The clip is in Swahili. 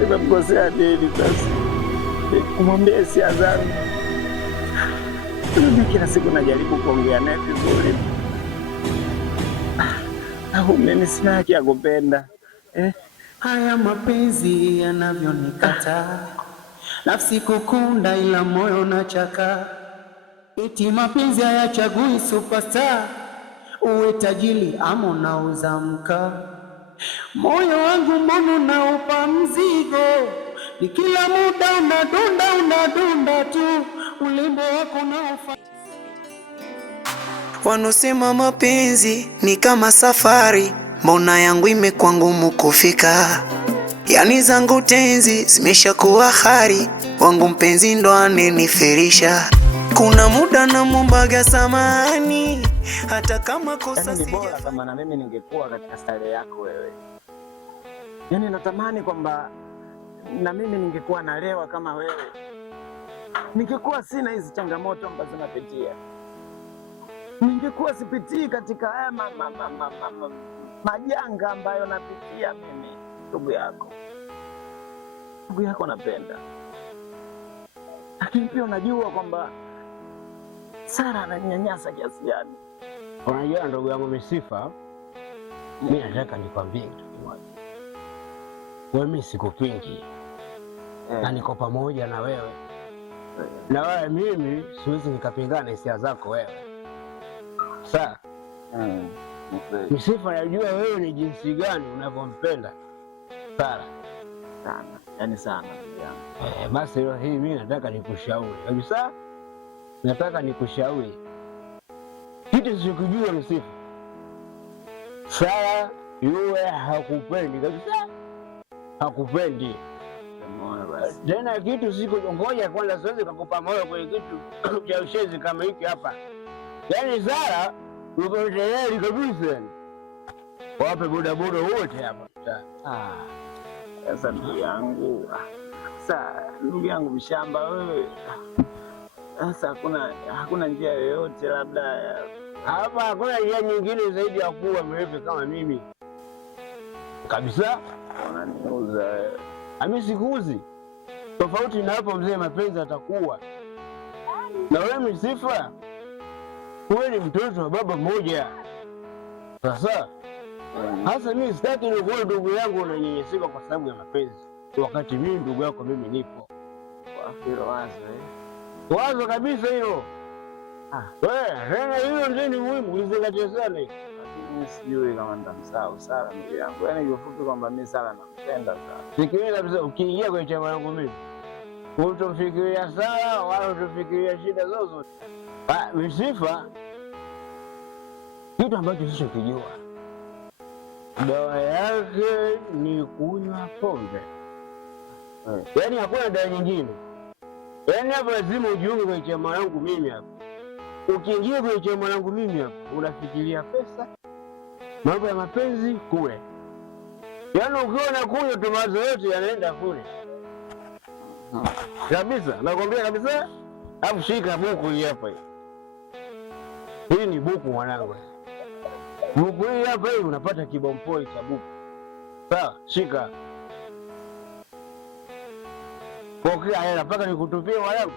nimemkosea nini sasa? Kumwambia hisia zangu. Mimi kila siku najaribu kuongea naye vizuri. Au mimi sina haki ya kupenda? Haya mapenzi yanavyonikata, nafsi kukunda ila moyo unachaka. Eti mapenzi hayachagui superstar, uwe tajiri ama unauza mkaa. Moyo wangu mbona unaupa mzigo, ni kila muda unadunda tu, ulimbo wako unaofa. Wanosema mapenzi ni kama safari, mbona yangu imekuwa ngumu kufika. Yani zangu tenzi zimeshakuwa hari, wangu mpenzi ndo anenifirisha. Kuna muda na mumbaga samani, hata kama kosa ni bora kama na mimi ningekuwa katika style yako wewe. Yani natamani kwamba na mimi ningekuwa nalewa kama wewe. Ningekuwa sina hizi changamoto ambazo napitia. Ningekuwa sipitii katika haya majanga ambayo napitia mimi. Ndugu yako napenda, lakini pia unajua kwamba Sara ananyanyasa kiasi gani. Unajua ndugu yangu Misifa, mimi nataka nikwambie kitu kimoja. Mimi sikupingi na niko pamoja na wewe, na wewe mimi siwezi nikapingana hisia zako wewe. Sasa Misifa, najua wewe ni jinsi gani unavyompenda Sara sana, yani sana ndugu yangu. Basi leo hii mimi nataka nikushauri kabisa, nataka nikushauri kitu usichokijua Misifa. Sara yule hakupendi kabisa, hakupendi tena. Kitu siko ngoja kwanza, siwezi kukupa moyo kwa kitu cha ushezi kama hiki hapa. Yani Sara uko tayari kabisa, wape bodaboda wote hapa. Sasa ndugu yangu mshamba wewe. Sasa hakuna njia yoyote labda hapa? Hakuna njia nyingine zaidi ya kuwa mrefu kama mimi kabisa. Unaniuza mimi sikuuzi. Tofauti na hapo mzee, mapenzi atakuwa na wewe Misifa. Wewe ni mtoto wa baba mmoja. Sasa mimi sitaki nikuwe ndugu yangu unanyenyeseka kwa sababu ya mapenzi, wakati mimi ndugu yako mimi nipo. Hilo wazo kabisa hilo. Tena hilo ndio ni muhimu ulizingatia sana. Mimi sijui kama nitamsahau Sara ndugu yangu. Yani kifupi kwamba mimi Sara nampenda sana. Fikiria kabisa, ukiingia kwenye chama langu mimi utofikiria Sara wala utofikiria shida zozote. Misifa, kitu ambacho sisi tukijua dawa yake ni kunywa pombe. Yani hakuna dawa nyingine. Yani hapa lazima ujiunge kwenye chama langu mimi hapa. Ukiingia kwenye chama langu mimi hapa, unafikiria pesa, mambo ya mapenzi kule. Yani ukiwa na kunywa tu mawazo yote yanaenda kule. Kabisa, nakwambia kabisa. Hapo shika buku hii hapa. Hii ni buku mwanangu. Buku hii hapa hii unapata kibompoi cha buku. Sawa, shika. Pokea hela mpaka nikutupie mwanangu.